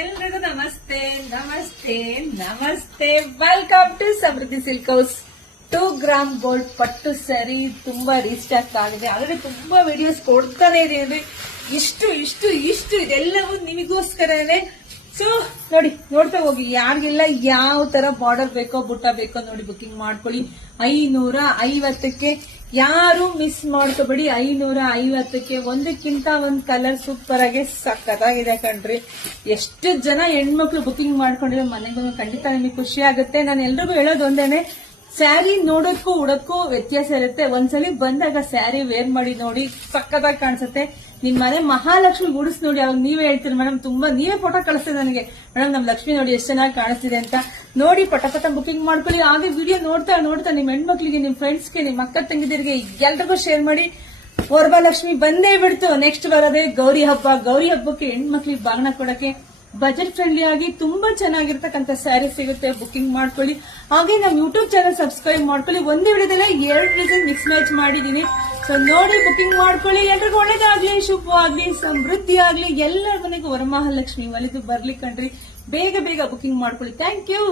ಎಲ್ರಿಗೂ ನಮಸ್ತೆ ನಮಸ್ತೆ ನಮಸ್ತೆ. Welcome to Samruddhi silk house. 2 gram gold ಪಟ್ಟು ಸ್ಯಾರಿ ತುಂಬಾ ರೀಸ್ಟಾಕ್ ಆಗಿದೆ. ಆಲ್ರೆಡಿ ತುಂಬಾ ವಿಡಿಯೋಸ್ ಕೊಡ್ತಾನೆ ಇದೀನಿ. ಇಷ್ಟು ಇದೆಲ್ಲವೂ ನಿಮಗೋಸ್ಕರನೇ. ಸೊ ನೋಡಿ, ನೋಡ್ತಾ ಹೋಗಿ. ಯಾರಿಗೆಲ್ಲ ಯಾವ ತರ ಬಾರ್ಡರ್ ಬೇಕೋ, ಬುಟ್ಟ ಬೇಕೋ ನೋಡಿ ಬುಕಿಂಗ್ ಮಾಡ್ಕೊಳ್ಳಿ. 550ಕ್ಕೆ ಯಾರು ಮಿಸ್ ಮಾಡ್ಕೋಬೇಡಿ. 550ಕ್ಕೆ ಒಂದಕ್ಕಿಂತ ಒಂದ್ ಕಲರ್ ಸೂಪರ್ ಆಗಿ ಸಕ್ಕತ್ತಾಗಿದೆ ಕಣ್ರಿ. ಎಷ್ಟು ಜನ ಹೆಣ್ಮಕ್ಳು ಬುಕಿಂಗ್ ಮಾಡ್ಕೊಂಡಿರೋ ಮನೆಗೂ ಖಂಡಿತ ನಿಮಗೆ ಖುಷಿ ಆಗುತ್ತೆ. ನಾನು ಎಲ್ರಿಗೂ ಹೇಳೋದು ಒಂದೇನೆ, ಸ್ಯಾರಿ ನೋಡೋದಕ್ಕೂ ಉಡೋದಕ್ಕೂ ವ್ಯತ್ಯಾಸ ಇರುತ್ತೆ. ಒಂದ್ಸಲಿ ಬಂದಾಗ ಸ್ಯಾರಿ ವೇರ್ ಮಾಡಿ ನೋಡಿ, ಸಕ್ಕತ್ತಾಗಿ ಕಾಣಿಸುತ್ತೆ. ನಿಮ್ ಮನೆ ಮಹಾಲಕ್ಷ್ಮಿ ಗುಡಿಸ್ ನೋಡಿ. ಅವಾಗ ನೀವೇ ಹೇಳ್ತೀರಿ ಮೇಡಮ್, ತುಂಬಾ ನೀವೇ ಫೋಟೋ ಕಳಿಸ್ತೀರಿ ನನಗೆ, ಮೇಡಮ್ ನಮ್ ಲಕ್ಷ್ಮಿ ನೋಡಿ ಎಷ್ಟು ಚೆನ್ನಾಗಿ ಕಾಣಿಸ್ತಿದೆ ಅಂತ. ನೋಡಿ ಪಟ ಬುಕಿಂಗ್ ಮಾಡ್ಕೊಳ್ಳಿ. ಹಾಗೆ ವಿಡಿಯೋ ನೋಡ್ತಾ ನಿಮ್ ಹೆಣ್ಮಕ್ಳಿಗೆ, ನಿಮ್ ಫ್ರೆಂಡ್ಸ್ಗೆ, ನಿಮ್ ಅಕ್ಕ ತಂಗಿದಿರಿಗೆ ಎಲ್ರಿಗೂ ಶೇರ್ ಮಾಡಿ. ವರಮಹಾಲಕ್ಷ್ಮಿ ಬಂದೇ ಬಿಡ್ತು. ನೆಕ್ಸ್ಟ್ ಬರೋದೇ ಗೌರಿ ಹಬ್ಬ. ಗೌರಿ ಹಬ್ಬಕ್ಕೆ ಹೆಣ್ಮಕ್ಳಿಗೆ ಬಾಗಣ ಕೊಡಕ್ಕೆ ಬಜೆಟ್ ಫ್ರೆಂಡ್ಲಿ ಆಗಿ ತುಂಬಾ ಚೆನ್ನಾಗಿರ್ತಕ್ಕಂಥ ಸ್ಯಾರಿ ಸಿಗುತ್ತೆ. ಬುಕಿಂಗ್ ಮಾಡ್ಕೊಳ್ಳಿ. ಹಾಗೆ ನಮ್ ಯೂಟ್ಯೂಬ್ ಚಾನಲ್ ಸಬ್ಸ್ಕ್ರೈಬ್ ಮಾಡ್ಕೊಳ್ಳಿ. ಒಂದೇ ವಿಡಿಯೋದಲ್ಲೇ 2 ಡಿಸೈನ್ ಮಿಕ್ಸ್ ಮ್ಯಾಚ್ ಮಾಡಿದೀನಿ. ಸೊ ನೋಡಿ ಬುಕಿಂಗ್ ಮಾಡ್ಕೊಳ್ಳಿ. ಎಲ್ರಿಗೂ ಒಳ್ಳೇದಾಗ್ಲಿ, ಶುಭವಾಗ್ಲಿ, ಸಮೃದ್ಧಿ ಆಗ್ಲಿ. ಎಲ್ಲರ ಮನೆಗೂ ವರಮಹಾಲಕ್ಷ್ಮಿ ಒಲಿದು ಬರ್ಲಿ ಕಣ್ರಿ. ಬೇಗ ಬುಕಿಂಗ್ ಮಾಡ್ಕೊಳ್ಳಿ. Thank you.